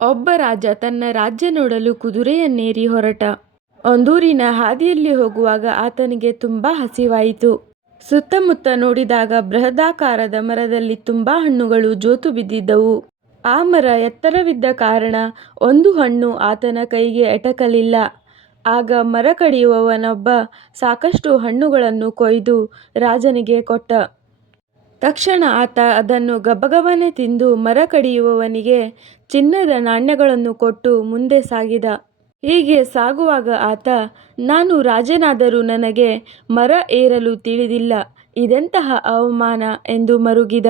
ಒಬ್ಬ ರಾಜ ತನ್ನ ರಾಜ್ಯ ನೋಡಲು ಕುದುರೆಯನ್ನೇರಿ ಹೊರಟ. ಒಂದೂರಿನ ಹಾದಿಯಲ್ಲಿ ಹೋಗುವಾಗ ಆತನಿಗೆ ತುಂಬಾ ಹಸಿವಾಯಿತು. ಸುತ್ತಮುತ್ತ ನೋಡಿದಾಗ ಬೃಹದಾಕಾರದ ಮರದಲ್ಲಿ ತುಂಬಾ ಹಣ್ಣುಗಳು ಜೋತು ಬಿದ್ದಿದ್ದವು. ಆ ಮರ ಎತ್ತರವಿದ್ದ ಕಾರಣ ಒಂದು ಹಣ್ಣು ಆತನ ಕೈಗೆ ಎಟಕಲಿಲ್ಲ. ಆಗ ಮರ ಕಡಿಯುವವನೊಬ್ಬ ಸಾಕಷ್ಟು ಹಣ್ಣುಗಳನ್ನು ಕೊಯ್ದು ರಾಜನಿಗೆ ಕೊಟ್ಟ. ತಕ್ಷಣ ಆತ ಅದನ್ನು ಗಬಗಬನೆ ತಿಂದು ಮರ ಕಡಿಯುವವನಿಗೆ ಚಿನ್ನದ ನಾಣ್ಯಗಳನ್ನು ಕೊಟ್ಟು ಮುಂದೆ ಸಾಗಿದ. ಹೀಗೆ ಸಾಗುವಾಗ ಆತ, ನಾನು ರಾಜನಾದರೂ ನನಗೆ ಮರ ಏರಲು ತಿಳಿದಿಲ್ಲ, ಇದೆಂತಹ ಅವಮಾನ ಎಂದು ಮರುಗಿದ.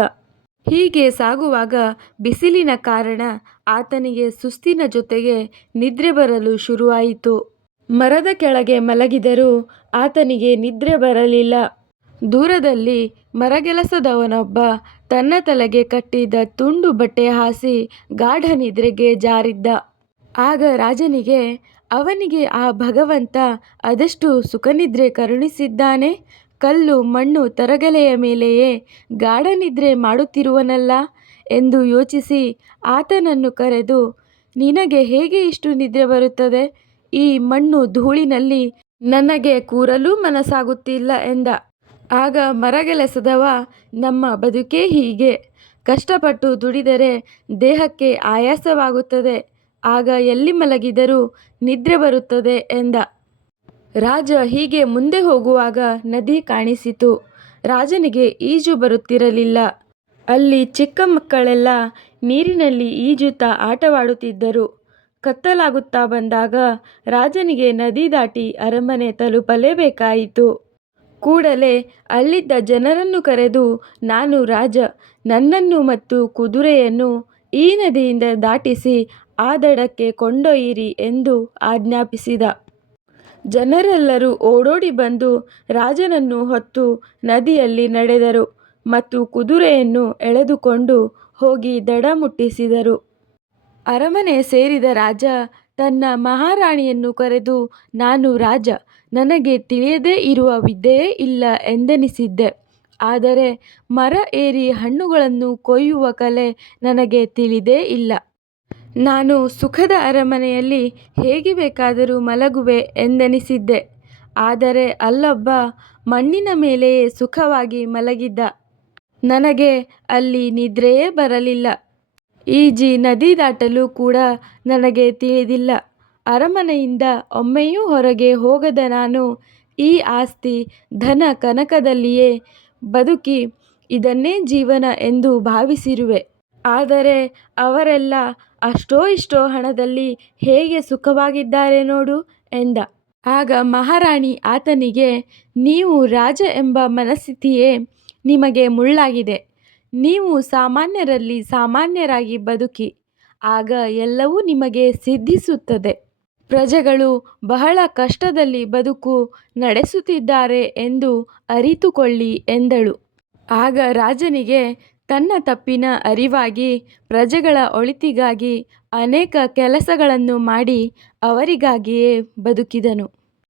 ಹೀಗೆ ಸಾಗುವಾಗ ಬಿಸಿಲಿನ ಕಾರಣ ಆತನಿಗೆ ಸುಸ್ತಿನ ಜೊತೆಗೆ ನಿದ್ರೆ ಬರಲು ಶುರುವಾಯಿತು. ಮರದ ಕೆಳಗೆ ಮಲಗಿದರೂ ಆತನಿಗೆ ನಿದ್ರೆ ಬರಲಿಲ್ಲ. ದೂರದಲ್ಲಿ ಮರಗೆಲಸದವನೊಬ್ಬ ತನ್ನ ತಲೆಗೆ ಕಟ್ಟಿದ್ದ ತುಂಡು ಬಟ್ಟೆ ಹಾಸಿ ಗಾಢ ನಿದ್ರೆಗೆ ಜಾರಿದ್ದ. ಆಗ ರಾಜನಿಗೆ, ಅವನಿಗೆ ಆ ಭಗವಂತ ಅದೆಷ್ಟು ಸುಖನಿದ್ರೆ ಕರುಣಿಸಿದ್ದಾನೆ, ಕಲ್ಲು ಮಣ್ಣು ತರಗೆಲೆಯ ಮೇಲೆಯೇ ಗಾಢ ನಿದ್ರೆ ಮಾಡುತ್ತಿರುವನಲ್ಲ ಎಂದು ಯೋಚಿಸಿ ಆತನನ್ನು ಕರೆದು, ನಿನಗೆ ಹೇಗೆ ಇಷ್ಟು ನಿದ್ರೆ ಬರುತ್ತದೆ? ಈ ಮಣ್ಣು ಧೂಳಿನಲ್ಲಿ ನನಗೆ ಕೂರಲೂ ಮನಸ್ಸಾಗುತ್ತಿಲ್ಲ ಎಂದ. ಆಗ ಮರಗೆಲಸದವ, ನಮ್ಮ ಬದುಕೇ ಹೀಗೆ, ಕಷ್ಟಪಟ್ಟು ದುಡಿದರೆ ದೇಹಕ್ಕೆ ಆಯಾಸವಾಗುತ್ತದೆ, ಆಗ ಎಲ್ಲಿ ಮಲಗಿದರೂ ನಿದ್ರೆ ಬರುತ್ತದೆ ಎಂದ. ರಾಜ ಹೀಗೆ ಮುಂದೆ ಹೋಗುವಾಗ ನದಿ ಕಾಣಿಸಿತು. ರಾಜನಿಗೆ ಈಜು ಬರುತ್ತಿರಲಿಲ್ಲ. ಅಲ್ಲಿ ಚಿಕ್ಕ ಮಕ್ಕಳೆಲ್ಲ ನೀರಿನಲ್ಲಿ ಈಜುತ್ತಾ ಆಟವಾಡುತ್ತಿದ್ದರು. ಕತ್ತಲಾಗುತ್ತಾ ಬಂದಾಗ ರಾಜನಿಗೆ ನದಿ ದಾಟಿ ಅರಮನೆ ತಲುಪಲೇಬೇಕಾಯಿತು. ಕೂಡಲೇ ಅಲ್ಲಿದ್ದ ಜನರನ್ನು ಕರೆದು, ನಾನು ರಾಜ, ನನ್ನನ್ನು ಮತ್ತು ಕುದುರೆಯನ್ನು ಈ ನದಿಯಿಂದ ದಾಟಿಸಿ ಆ ದಡಕ್ಕೆ ಕೊಂಡೊಯ್ಯಿರಿ ಎಂದು ಆಜ್ಞಾಪಿಸಿದ. ಜನರೆಲ್ಲರೂ ಓಡೋಡಿ ಬಂದು ರಾಜನನ್ನು ಹೊತ್ತು ನದಿಯಲ್ಲಿ ನಡೆದರು ಮತ್ತು ಕುದುರೆಯನ್ನು ಎಳೆದುಕೊಂಡು ಹೋಗಿ ದಡ ಮುಟ್ಟಿಸಿದರು. ಅರಮನೆ ಸೇರಿದ ರಾಜ ತನ್ನ ಮಹಾರಾಣಿಯನ್ನು ಕರೆದು, ನಾನು ರಾಜ, ನನಗೆ ತಿಳಿಯದೇ ಇರುವ ವಿದ್ಯೆಯೇ ಇಲ್ಲ ಎಂದೆನಿಸಿದ್ದೆ. ಆದರೆ ಮರ ಏರಿ ಹಣ್ಣುಗಳನ್ನು ಕೊಯ್ಯುವ ಕಲೆ ನನಗೆ ತಿಳಿದೇ ಇಲ್ಲ. ನಾನು ಸುಖದ ಅರಮನೆಯಲ್ಲಿ ಹೇಗೆ ಬೇಕಾದರೂ ಮಲಗುವೆ ಎಂದೆನಿಸಿದ್ದೆ. ಆದರೆ ಅಲ್ಲೊಬ್ಬ ಮಣ್ಣಿನ ಮೇಲೆಯೇ ಸುಖವಾಗಿ ಮಲಗಿದ್ದ. ನನಗೆ ಅಲ್ಲಿ ನಿದ್ರೆಯೇ ಬರಲಿಲ್ಲ. ಈಜಿ ನದಿ ದಾಟಲು ಕೂಡ ನನಗೆ ತಿಳಿದಿಲ್ಲ. ಅರಮನೆಯಿಂದ ಒಮ್ಮೆಯೂ ಹೊರಗೆ ಹೋಗದ ನಾನು ಈ ಆಸ್ತಿ ಧನ ಕನಕದಲ್ಲಿಯೇ ಬದುಕಿ ಇದನ್ನೇ ಜೀವನ ಎಂದು ಭಾವಿಸಿರುವೆ. ಆದರೆ ಅವರೆಲ್ಲ ಅಷ್ಟೋ ಇಷ್ಟೋ ಹಣದಲ್ಲಿ ಹೇಗೆ ಸುಖವಾಗಿದ್ದಾರೆ ನೋಡು ಎಂದ. ಆಗ ಮಹಾರಾಣಿ ಆತನಿಗೆ, ನೀವು ರಾಜ ಎಂಬ ಮನಸ್ಥಿತಿಯೇ ನಿಮಗೆ ಮುಳ್ಳಾಗಿದೆ. ನೀವು ಸಾಮಾನ್ಯರಲ್ಲಿ ಸಾಮಾನ್ಯರಾಗಿ ಬದುಕಿ, ಆಗ ಎಲ್ಲವೂ ನಿಮಗೆ ಸಿದ್ಧಿಸುತ್ತದೆ. ಪ್ರಜೆಗಳು ಬಹಳ ಕಷ್ಟದಲ್ಲಿ ಬದುಕು ನಡೆಸುತ್ತಿದ್ದಾರೆ ಎಂದು ಅರಿತುಕೊಳ್ಳಿ ಎಂದಳು. ಆಗ ರಾಜನಿಗೆ ತನ್ನ ತಪ್ಪಿನ ಅರಿವಾಗಿ ಪ್ರಜೆಗಳ ಒಳಿತಿಗಾಗಿ ಅನೇಕ ಕೆಲಸಗಳನ್ನು ಮಾಡಿ ಅವರಿಗಾಗಿಯೇ ಬದುಕಿದನು.